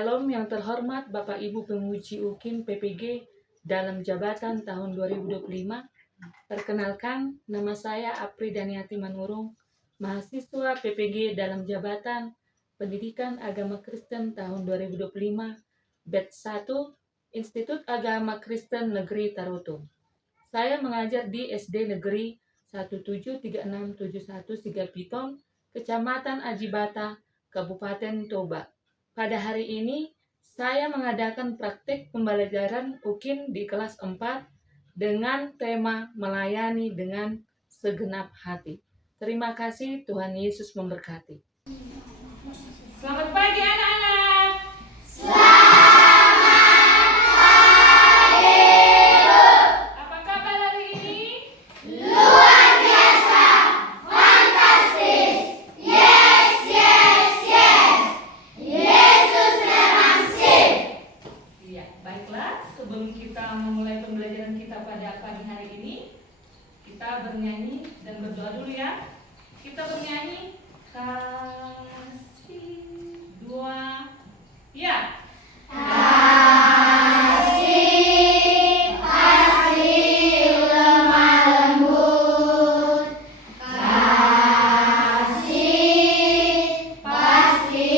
Shalom yang terhormat Bapak Ibu Pemuji UKIM PPG dalam jabatan tahun 2025. Perkenalkan, nama saya Apri Daniati Manurung, mahasiswa PPG dalam jabatan Pendidikan Agama Kristen tahun 2025, batch 1, Institut Agama Kristen Negeri Tarutung. Saya mengajar di SD Negeri 173671 Sigapiton, Kecamatan Ajibata, Kabupaten Toba. Pada hari ini, saya mengadakan praktik pembelajaran UKIM di kelas 4 dengan tema melayani dengan segenap hati. Terima kasih, Tuhan Yesus memberkati. Selamat pagi anak-anak. Apa kabar hari ini? Luar biasa, fantastis, yes, yes, yes. Yesus memang sip. Iya, baiklah. Sebelum kita memulai pembelajaran kita pada pagi hari ini, kita bernyanyi dan berdoa dulu ya. Kita bernyanyi kasih dua, ya. Kasih lemah lembut, kasih pasti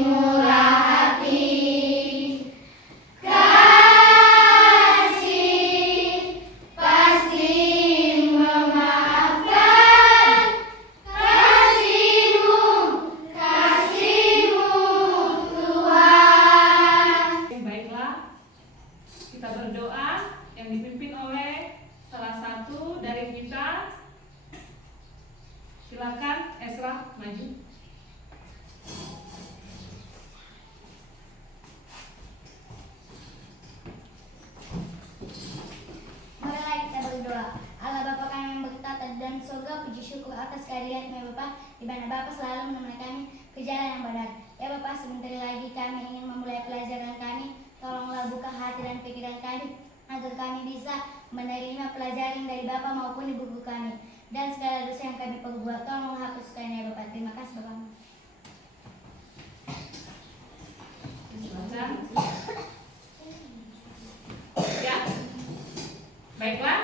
murah hati, kasih pasti memaafkan, kasihmu Tuhan. Baiklah, kita berdoa yang dipimpin oleh salah satu dari kita. Silakan Esra maju. Marilah kita berdoa. Allah Bapa kami yang bertata dan surga, puji syukur atas kehadiran-Mu ya Bapa, di mana Bapa selalu menemani kami ke jalan yang benar. Ya Bapa, sebentar lagi kami ingin memulai pelajaran kami. Tolonglah buka hati dan pikiran kami agar kami bisa menerima pelajaran dari Bapa maupun di buku kami. Dan segala dosa yang kami perbuat, tolonglah hapuskan ya Bapa. Terima kasih Bapa. Silakan. Ya. Baiklah.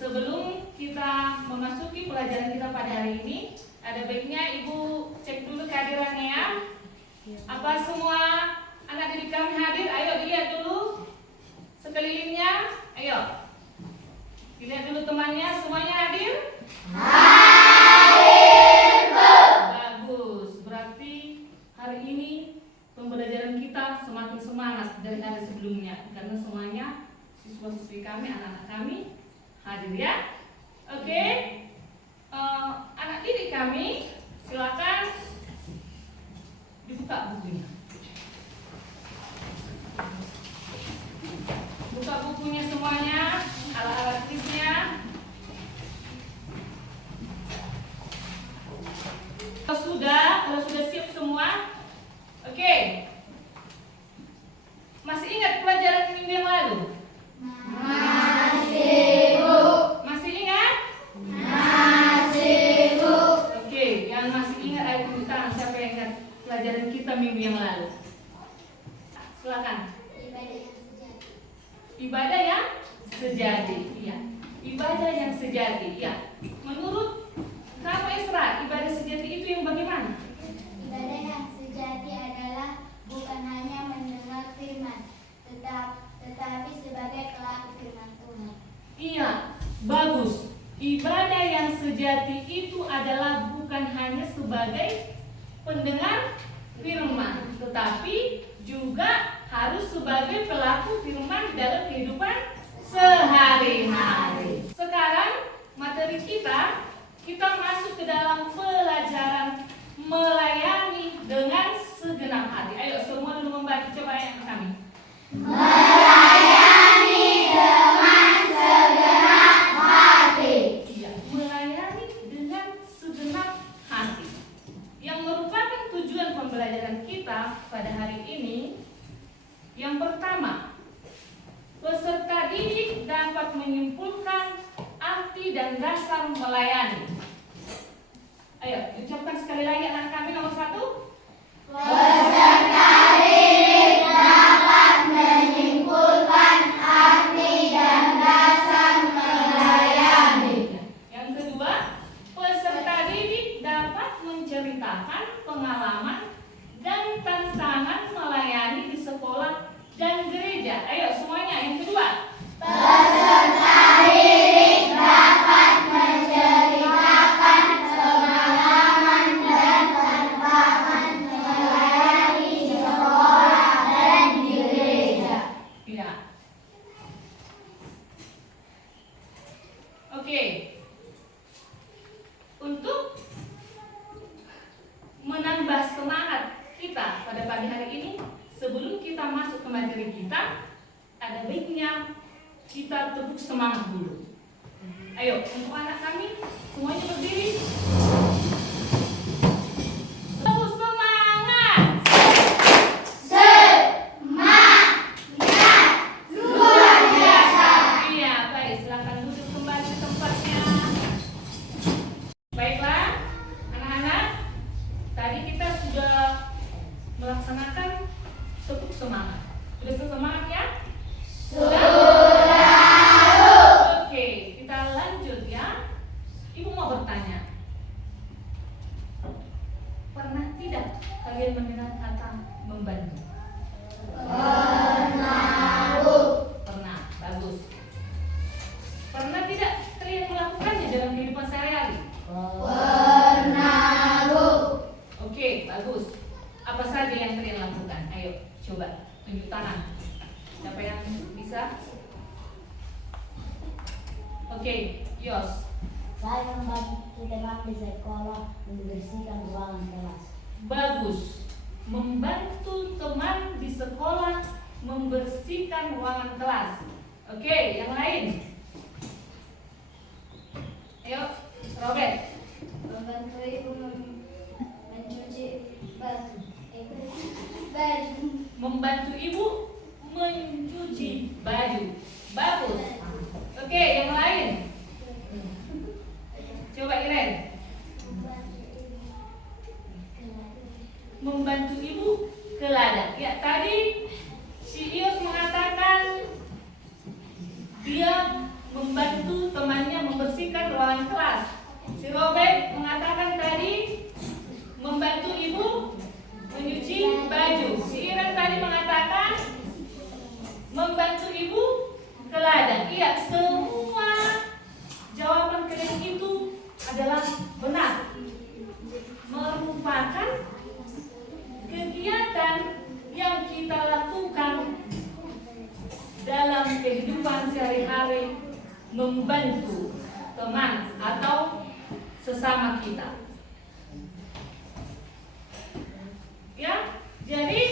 Sebelum kita memasuki pelajaran kita pada hari ini, ada baiknya Ibu cek dulu kehadirannya ya. Apa semua anak didik kami hadir? Ayo dilihat dulu sekelilingnya. Ayo. Dilihat dulu temannya, semuanya hadir? Hadir, Bu. Bagus. Berarti hari ini pembelajaran kita semakin semangat dari hari sebelumnya, karena semuanya siswa-siswi kami, anak-anak kami hadir ya. Oke. Anak didik kami, silakan dibuka bukunya. Buka bukunya semuanya, alat-alat tulisnya. Kalau sudah siap semua, oke. Masih ingat pelajaran minggu yang lalu? Masih, Bu. Masih ingat? Masih, Bu. Oke, yang masih ingat ayo tunjuk tangan siapa yang ingat pelajaran kita minggu yang lalu. Silakan. Ibadah yang sejati. Iya. Ibadah yang sejati. Iya. Menurut kamu Esra, ibadah sejati itu yang bagaimana? Ibadah yang sejati adalah bukan hanya mendengar firman, tetapi sebagai pelaku firman Tuhan. Iya, bagus. Ibadah yang sejati itu adalah bukan hanya sebagai pendengar firman, tetapi juga harus sebagai pelaku firman dalam kehidupan sehari-hari. Sekarang materi kita masuk ke dalam pelajaran melayani dengan segenap hati. Ayo semua dulu membaca, coba yang kami. Melayani dengan segenap hati. Iya, melayani dengan segenap hati. Yang merupakan tujuan pembelajaran kita pada hari ini, yang pertama, peserta didik dapat menyimpulkan arti dan dasar melayani. Ayo, ucapkan sekali lagi anak kami nomor 1. Peserta didik Oke. Untuk menambah semangat kita pada pagi hari ini, sebelum kita masuk ke materi kita, ada baiknya kita tepuk semangat dulu. Ayo, untuk anak kami semuanya berdiri. Tepuk semangat. Luar biasa. Iya, baik. Silakan duduk kembali ke tempatnya. Baiklah, anak-anak. Tadi kita sudah melaksanakan tepuk semangat. Sudah semangat ya? Oke, kita lanjut ya. Ibu mau bertanya. Pernah tidak kalian mendengar kata membantu? Pernah, bagus. Pernah tidak kalian melakukannya dalam kehidupan sehari-hari? Oke, bagus. Apa saja yang kalian lakukan? Ayo, coba tunjuk tangan. Siapa yang bisa? Oke, Yos. Saya membantu teman di sekolah membersihkan ruangan kelas. Bagus. Membantu teman di sekolah membersihkan ruangan kelas. Oke, yang lain. Ayo, Robert. Membantu ibu mencuci baju. Membantu ibu mencuci baju. Bagus. Oke, yang lain. Coba Iren. Membantu ibu ke ladang. Ya, tadi si Ios mengatakan dia membantu temannya membersihkan ruangan kelas. Si Robert mengatakan tadi membantu ibu menyuci baju. Si Iren tadi mengatakan membantu ibu ke ladang. Iya, semua jawaban kalian itu adalah benar. Merupakan kegiatan yang kita lakukan dalam kehidupan sehari-hari, membantu teman atau sesama kita. Ya, jadi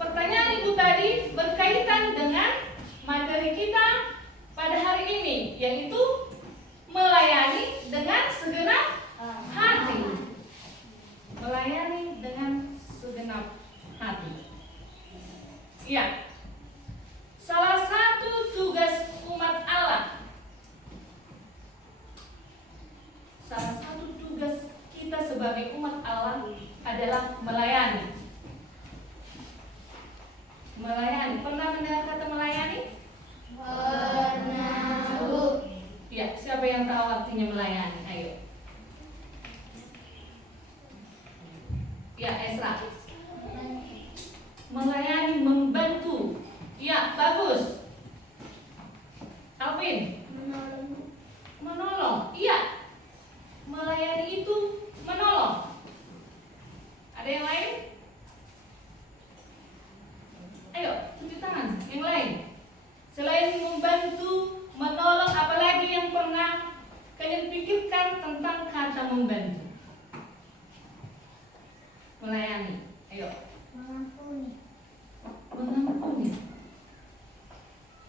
pertanyaan ibu tadi berkaitan dengan materi kita pada hari ini, yaitu melayani dengan segenap hati. Melayani dengan segenap hati. Ya. Salah satu tugas umat Allah, salah satu tugas kita sebagai umat Allah adalah melayani. Melayani. Pernah mendengar kata melayani? Pernah, Bu. Ya, siapa yang tahu artinya melayani? Ayo. Ya, Esra. Melayani, membantu. Ya, bagus. Alvin. Menolong. Iya. Melayani itu menolong. Ada yang lain? Ayo, tunjuk tangan. Yang lain. Selain membantu, menolong, apalagi yang pernah kalian pikirkan tentang kata membantu? Melayani. Ayo. Mengampuni. Mengampuni.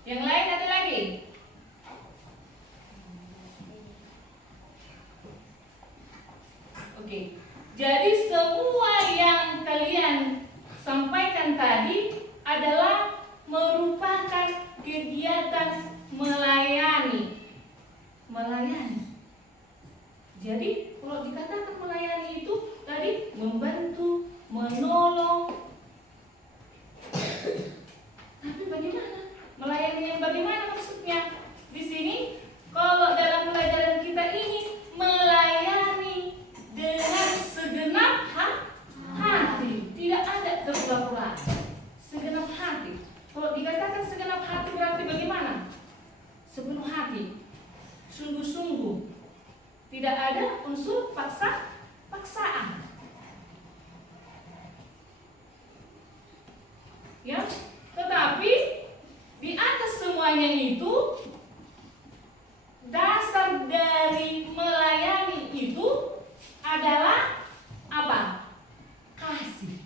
Yang lain ada lagi? Oke. Jadi semua yang kalian sampaikan tadi adalah merupakan kegiatan melayani. Melayani. Jadi kalau dikatakan melayani itu tadi membantu, menolong. Tapi bagaimana? Melayani yang bagaimana maksudnya? Di sini kalau dalam pelajaran kita ini melayani dengan segenap hati, tidak ada kepura-puraan. Segenap hati. Kalau dikatakan segenap hati berarti bagaimana? Sepenuh hati, sungguh-sungguh, tidak ada unsur paksaan. Ya, tetapi di atas semuanya itu dari melayani itu adalah apa? Kasih.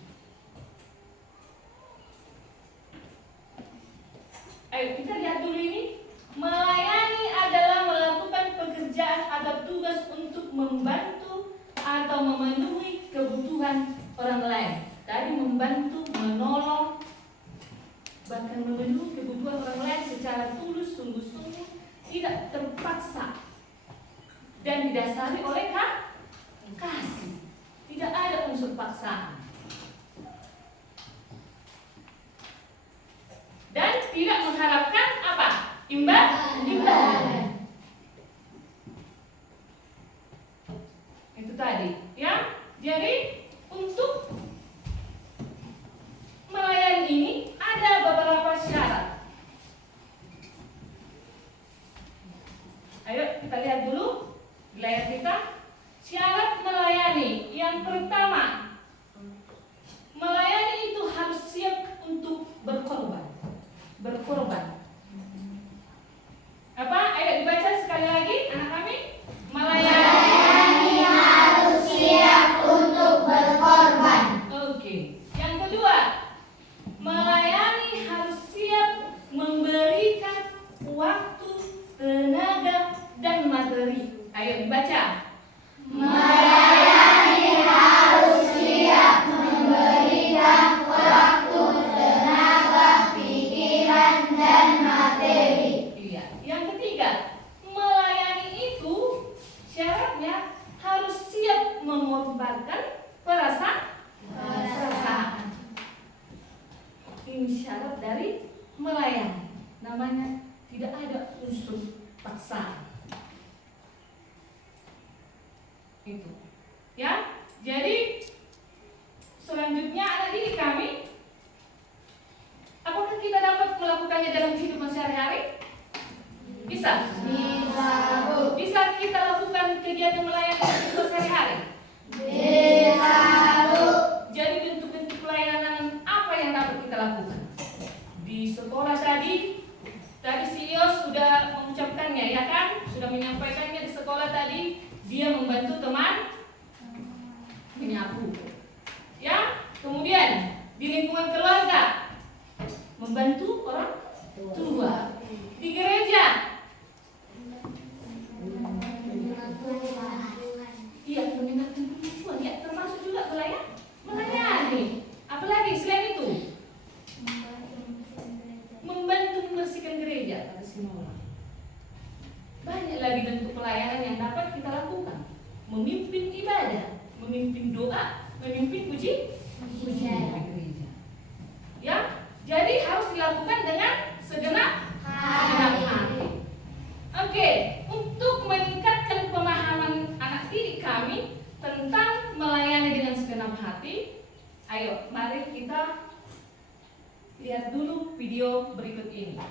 Ayo kita lihat dulu ini. Melayani adalah melakukan pekerjaan atau tugas untuk membantu atau memenuhi kebutuhan orang lain. Tadi membantu, menolong, bahkan memenuhi kebutuhan orang lain secara tulus, sungguh-sungguh, tidak terpaksa, dan didasari oleh kasih. Tidak ada unsur paksaan. Dan tidak mengharapkan apa? Imbalan. Itu tadi, ya. Jadi untuk melayani ini ada beberapa syarat. Ayo kita lihat dulu di layar kita. Syarat melayani yang pertama, melayani itu harus siap untuk berkorban. Apa? Ayo dibaca sekali lagi anak kami. Melayani harus siap untuk berkorban. Oke. Yang kedua, melayani harus siap memberikan waktu, tenaga, dan materi. Ayo dibaca. Melayani harus siap memberikan waktu, tenaga, pikiran, dan materi. Iya. Yang ketiga, melayani itu syaratnya harus siap mengorbankan perasaan. Ini syarat dari melayani. Namanya tidak ada unsur paksaan. Itu. Ya. Jadi selanjutnya anak didik kami, apakah kita dapat melakukannya dalam kehidupan sehari-hari? Bisa. Bisa kita lakukan kegiatan melayani dalam kehidupan sehari-hari? Bisa, Bu. Jadi bentuk-bentuk pelayanan apa yang dapat kita lakukan? Di sekolah tadi CEO sudah mengucapkannya, ya kan? Sudah menyampaikannya di sekolah tadi. Dia membantu teman menyapu. Ya, kemudian di lingkungan keluarga membantu orang tua. Di gereja, iya, mendengarkan perempuan, ya, termasuk juga melayani. Apalagi selain itu, membantu membersihkan gereja, kata Sinola. Banyak lagi bentuk pelayanan yang dapat kita lakukan. Memimpin ibadah, memimpin doa, memimpin pujian di gereja. Ya, jadi harus dilakukan dengan segenap hati. Oke, untuk meningkatkan pemahaman anak didik kami tentang melayani dengan segenap hati, ayo mari kita lihat dulu video berikut ini.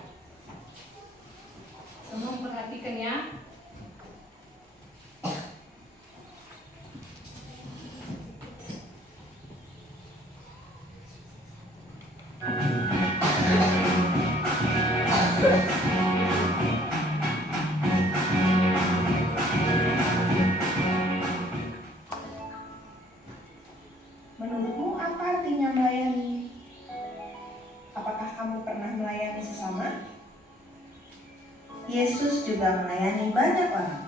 Semua perhatikan ya. Menurutmu apa artinya melayani? Apakah kamu pernah melayani sesama? Yesus juga melayani banyak orang.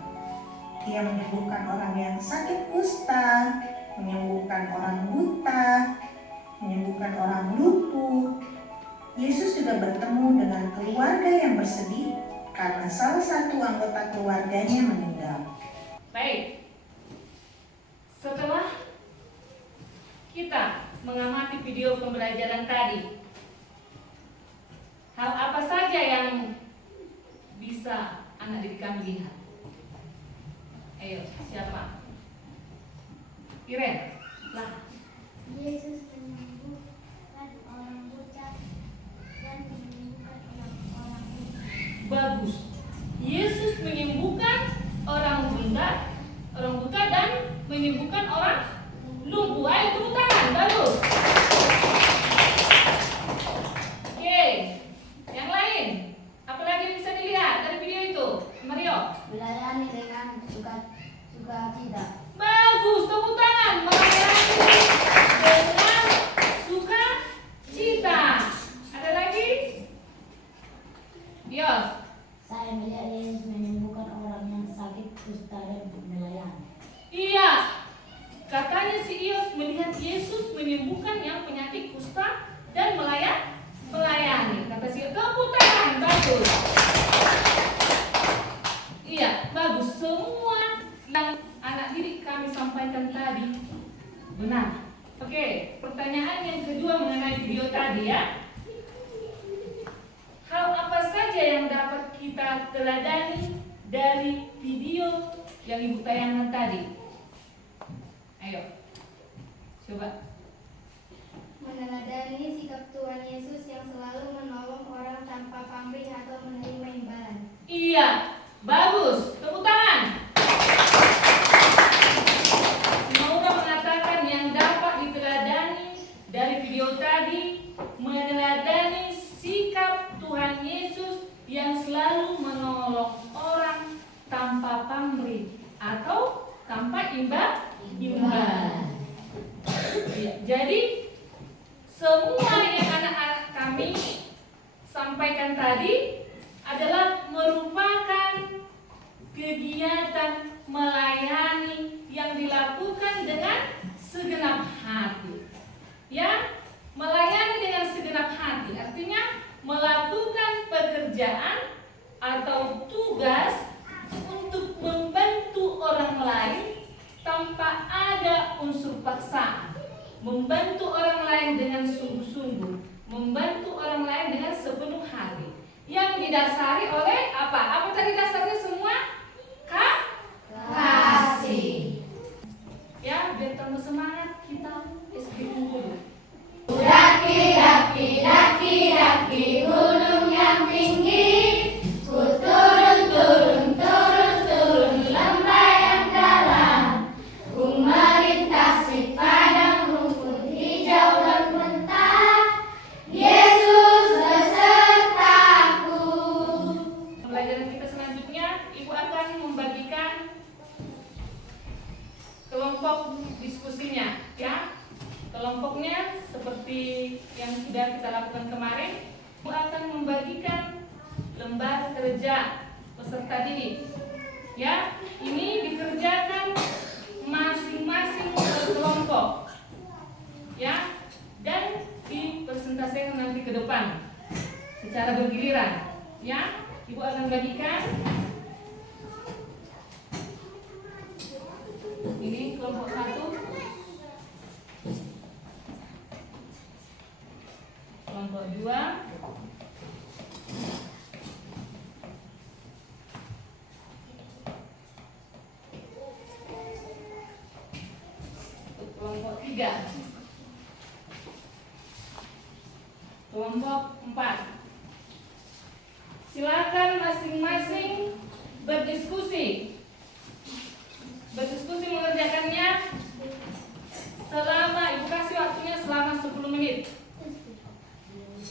Dia menyembuhkan orang yang sakit kusta, menyembuhkan orang buta, menyembuhkan orang lumpuh. Yesus juga bertemu dengan keluarga yang bersedih karena salah satu anggota keluarganya meninggal. Baik. Setelah kita mengamati video pembelajaran tadi, hal apa saja yang bisa anak didik kami lihat? Ayo, siapa? Iren. Lah. Yesus menyembuhkan orang buta dan menyembuhkan orang buta. Bagus. Yesus menyembuhkan orang buta dan menyembuhkan orang lumpuh. Ayo tepuk tangan. Bagus. Oke. Yang lain? Apa lagi yang bisa dilihat dari video itu? Mario. Melayani dengan sukacita. Bagus, tepuk tangan. Melayani dengan sukacita. Ada lagi? Yos. Saya melihat Yesus menyembuhkan orang yang sakit kusta dan melayani. Iya. Katanya si Ios melihat Yesus menyembuhkan yang penyakit kusta dan melayani. Kata si Ios, tepuk tangan. Bagus. Iya, bagus. Semua yang anak didik kami sampaikan tadi benar. Oke, pertanyaan yang kedua mengenai video tadi ya. Hal apa saja yang dapat kita teladani dari video yang Ibu tayangkan tadi? Ayo, coba. Meneladani sikap Tuhan Yesus yang selalu menolong orang tanpa pamrih atau menerima imbalan. Iya, bagus. Tepuk tangan. Maura mengatakan yang dapat diteladani dari video tadi, meneladani sikap Tuhan Yesus yang selalu menolong orang tanpa pamrih atau tanpa imbalan. Ya, jadi semua yang anak-anak kami sampaikan tadi adalah merupakan kegiatan melayani yang dilakukan dengan segenap hati. Ya, melayani dengan segenap hati artinya melakukan pekerjaan atau tugas untuk membantu orang lain tanpa ada unsur paksaan, membantu orang lain dengan sungguh-sungguh, membantu orang lain dengan sepenuh hati, yang didasari oleh apa? Apa tadi dasarnya semua? Kasih. Ya, biar tambah semangat kita SBU dulu. Daki gunung yang tinggi, ku turun lembah yang dalam, ku melintasi padang rumput hijau dan mentah, Yesus besertaku. Pembelajaran kita selanjutnya, Ibu akan membagikan kelompok diskusinya, ya. Kelompoknya seperti yang sudah kita lakukan kemarin, Ibu akan membagikan lembar kerja peserta didik. Ya, ini dikerjakan masing-masing kelompok. Ya, dan dipresentasikan nanti ke depan secara bergiliran. Ya, Ibu akan bagikan. Ini kelompok 1, kelompok 2, kelompok 3, kelompok 4. Silakan masing-masing berdiskusi mengerjakannya selama, Ibu kasih waktunya selama 10 menit.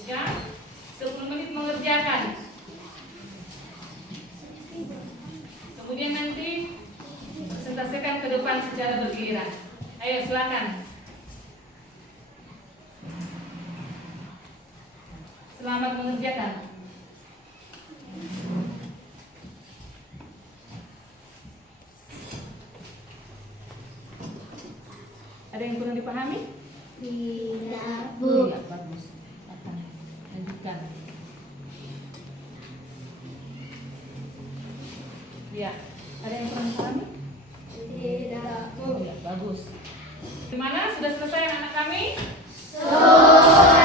Ya, 10 menit mengerjakan. Kemudian nanti presentasikan ke depan secara bergiliran. Ayo silakan. Selamat mengerjakan. Ada yang kurang dipahami? Tidak, Iya, bagus. Akan lanjutkan. Ya, ada yang kurang dipahami? tidak, Ya, bagus. Gimana? Sudah selesai anak kami? Kelompok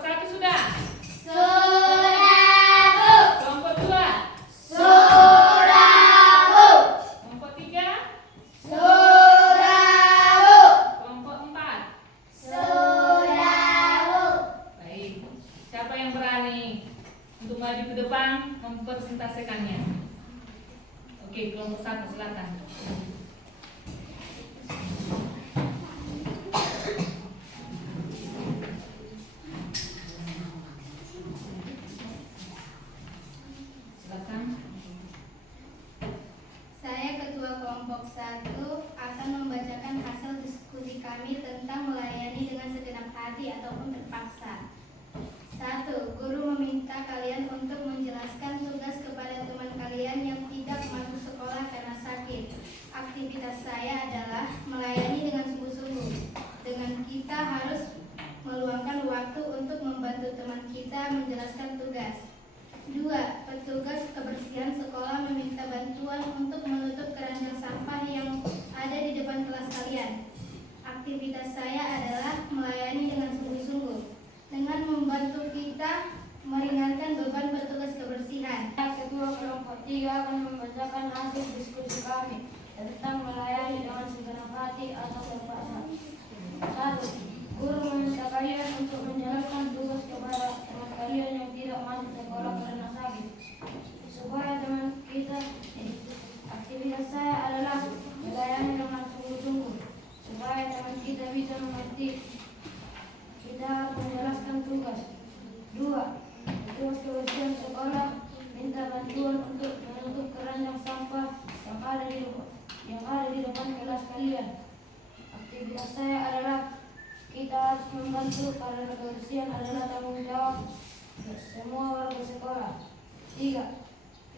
1 sudah? Kelompok 2? Kelompok 3? Kelompok 4? Baik. Siapa yang berani untuk maju ke depan mempresentasikannya? Oke, kelompok 1 silakan. Silakan. Saya sekalian. Aktivitas saya adalah melayani dengan sungguh-sungguh, dengan membantu kita meringankan beban petugas kebersihan. Ketua kelompok 3 akan membacakan hasil diskusi kami tentang melayani dengan segenap hati atau terpaksa. 1. Guru meminta kalian untuk menjalankan tugas kepada teman kalian yang tidak masuk sekolah karena sakit, supaya teman kita. Aktivitas saya adalah melayani dengan sungguh-sungguh, supaya teman kita bisa mengerti. Kita harus menjelaskan tugas. 2. Tugas kebersihan sekolah minta bantuan untuk menutup keranjang sampah yang ada di depan kelas kalian. Aktivitas saya adalah kita harus membantu karena kebersihan adalah tanggung jawab semua warga sekolah. 3.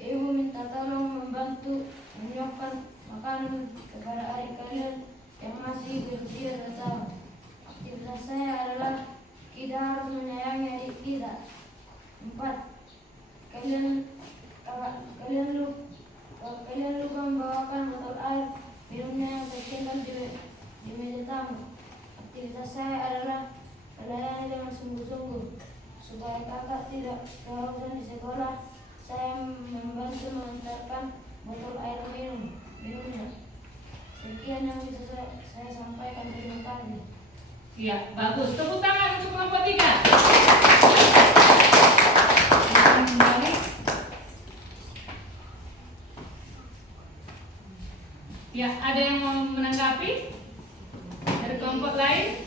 Ibu minta tolong membantu menyiapkan makanan kepada adik kalian yang masih berusia 2 tahun. Aktivitas saya adalah kita harus menyayangi adik kita. 4. Kalian lupa membawakan botol air minumnya yang tertinggal di meja tamu. Aktivitas saya adalah melayani dengan sungguh-sungguh, supaya kakak tidak kehausan di sekolah. Saya membantu mengantarkan botol air minumnya. Sekian yang bisa saya sampaikan. Terima kasih. Ya, bagus. Tepuk tangan untuk kelompok 3. Kembali. Ya, ada yang mau menanggapi dari kelompok lain?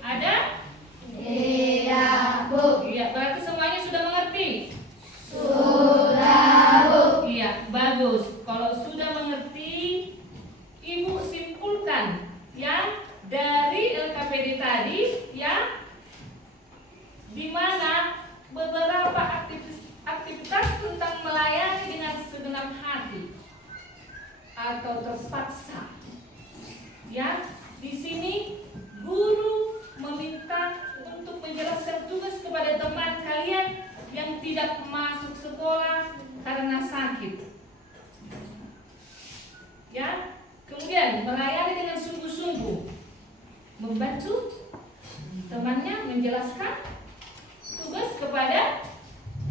Ada? Tidak, Bu. Iya, berarti semuanya sudah mengerti? Sudah, Bu. Iya, bagus. Kalau sudah mengerti, Ibu simpulkan ya dari LKPD tadi ya, di mana beberapa aktivitas tentang melayani dengan segenap hati atau terpaksa. Ya, di sini guru meminta untuk menjelaskan tugas kepada teman kalian yang tidak masuk sekolah karena sakit. Ya, kemudian melayani dengan sungguh-sungguh, membantu temannya menjelaskan tugas kepada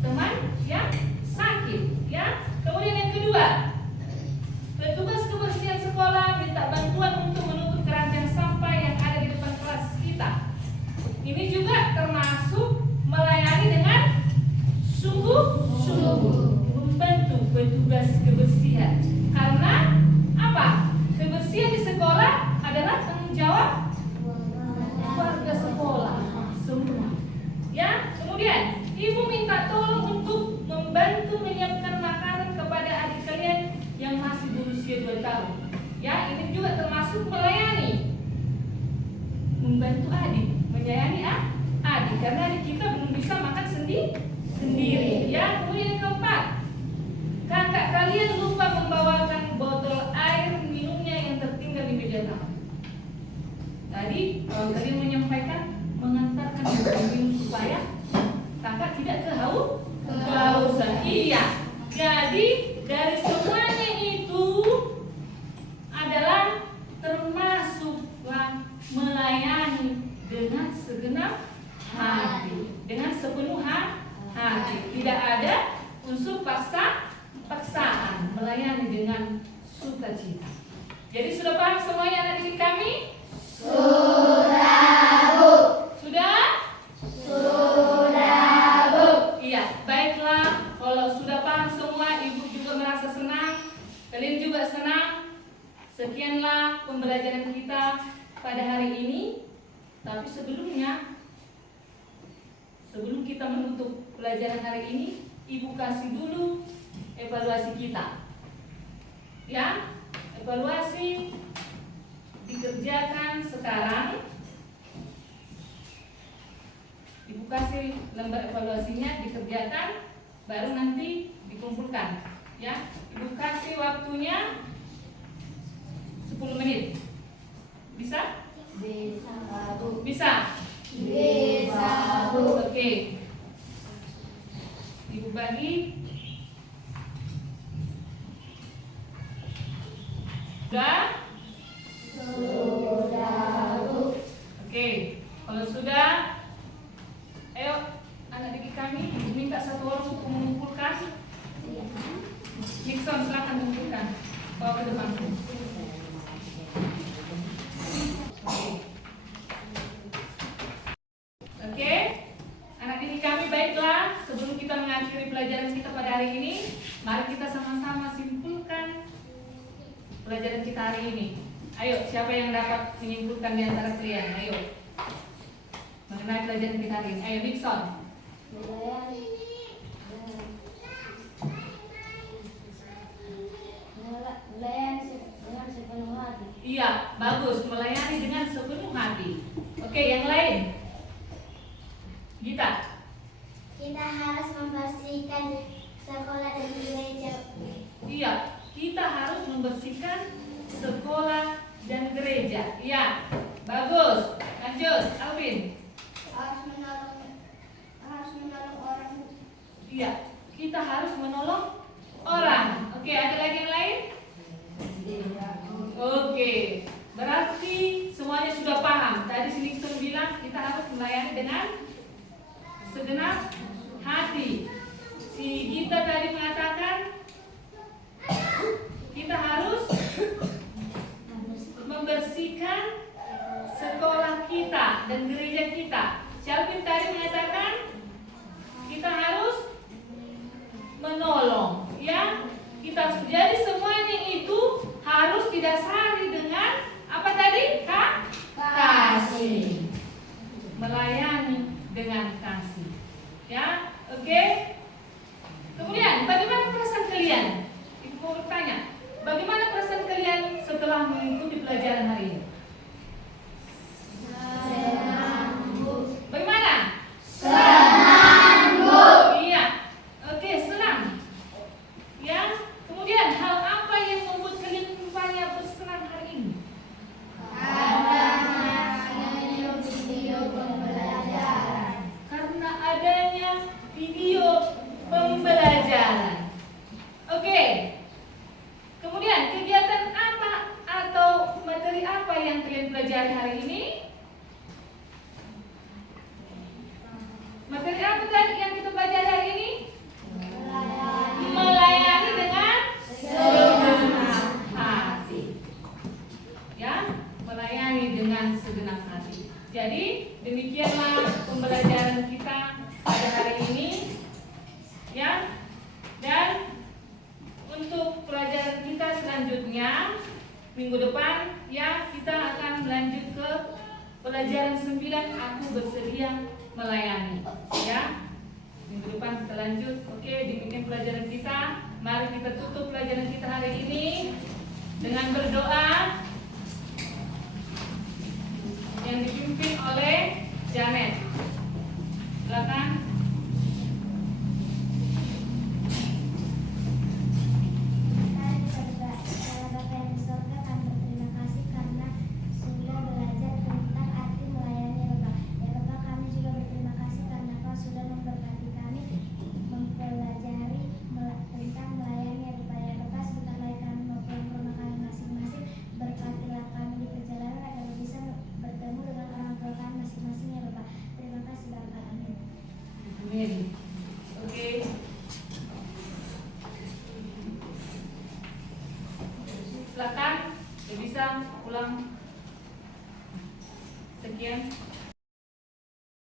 teman yang sakit. Ya, kemudian yang kedua, petugas kebersihan sekolah minta bantuan untuk menutup keranjang sampah yang ada di depan kelas kita. Ini juga termasuk melayani dengan sungguh-sungguh, membantu petugas kebersihan. Karena apa? Kebersihan di sekolah adalah tanggung jawab warga sekolah semua. Ya, kemudian Ibu minta tolong untuk membantu menyiapkan makanan kepada adik kalian yang masih berusia 2 tahun. Ya, ini juga termasuk melayani, membantu adik, menyayangi adik karena adik kita belum bisa makan sendiri. Ya, kemudian yang keempat, kakak kalian lupa membawakan botol air minumnya yang tertinggal di meja tamu. Tadi kalau kalian menyampaikan mengantarkan air minum supaya kakak tidak kehausan. Iya. Jadi dari semuanya itu adalah termasuklah melayani dengan segenap hati, dengan sepenuh hati. Tidak ada unsur paksaan, melayani dengan sukacita. Jadi sudah paham semuanya anak didik kami? Sudah, Bu. Sudah? Sudah, Bu. Iya, baiklah. Kalau sudah paham semua, Ibu juga merasa senang. Kalian juga senang. Sekianlah pembelajaran kita pada hari ini. Tapi sebelum kita menutup pelajaran hari ini, Ibu kasih dulu evaluasi kita. Ya, evaluasi dikerjakan sekarang. Ibu kasih lembar evaluasinya, dikerjakan, baru nanti dikumpulkan. Ya, Ibu kasih waktunya 10 menit. Bisa? Bisa, Bu. Bisa? Bisa, Bu. Oke. Ibu bagi Sudah? Sudah, Bu. Oke, kalau sudah, ayo anak didik kami minta satu orang untuk mengumpulkan. Nixon, silakan mengumpulkan. Bawa ke depan. Oke, anak didik kami, baiklah. Sebelum kita mengakhiri pelajaran kita pada hari ini, mari kita sama-sama simpulkan pelajaran kita hari ini. Ayo, siapa yang dapat menyimpulkan di antara kalian? Ayo, mengenai pelajaran kita hari ini. Ayo, Nixon. Melayani dengan sepenuh hati. Iya, bagus. Melayani dengan sepenuh hati. Oke, yang lain. Gita. Kita harus membersihkan sekolah dan gereja. Iya, kita harus membersihkan sekolah dan gereja. Iya, bagus. Lanjut, Alvin. Harus menolong orang. Iya, kita harus menolong orang. Oke, ada lagi yang lain? Oke, berarti semuanya sudah paham. Tadi si Nixon bilang kita harus melayani dengan segenap hati. Si Gita tadi mengatakan kita harus membersihkan sekolah kita dan gereja kita. Shalvin tadi mengatakan kita harus menolong, ya. Kita jadi semuanya itu harus didasari dengan apa tadi? Kasih. Melayani dengan kasih. Ya, oke. Kemudian, bagaimana perasaan kalian? Ibu mau bertanya, bagaimana perasaan kalian setelah mengikuti pelajaran hari ini? Bagaimana? Senang, Bu. Iya. Oke, senang. Ya. Kemudian, hal apa yang membuat kalian rupanya bersenang hari ini? Karena adanya video pembelajaran. Oke. Kemudian, kegiatan apa atau materi apa yang kalian pelajari hari ini? Materi apa tadi yang kita pelajari hari ini? Melayani dengan segenap hati. Ya, melayani dengan segenap hati. Jadi, demikianlah pembelajaran kita pada hari ini. Ya. Dan untuk pelajaran kita selanjutnya minggu depan, ya, kita akan melanjut ke pelajaran 9, aku bersedia melayani. Ya. Minggu depan kita lanjut. Oke, dibikin pelajaran kita. Mari kita tutup pelajaran kita hari ini dengan berdoa yang dipimpin oleh Janet. Silakan. Mari kita berdoa. Ya Bapa yang di surga, kami berterima kasih karena sudah belajar tentang arti melayani ya Bapak. Ya Bapak, kami juga berterima kasih karena Kau sudah memberkati kami mempelajari tentang melayani ya Bapak. Ya Bapak, sebentar lagi kami mau pulang ke rumah kami masing-masing. Berkatilah kami di perjalanan agar bisa bertemu dengan orang tua kami masing-masing ya Bapak. Terima kasih Bapak. Amin. Amin. Oke. Silakan, bisa pulang. Sekian.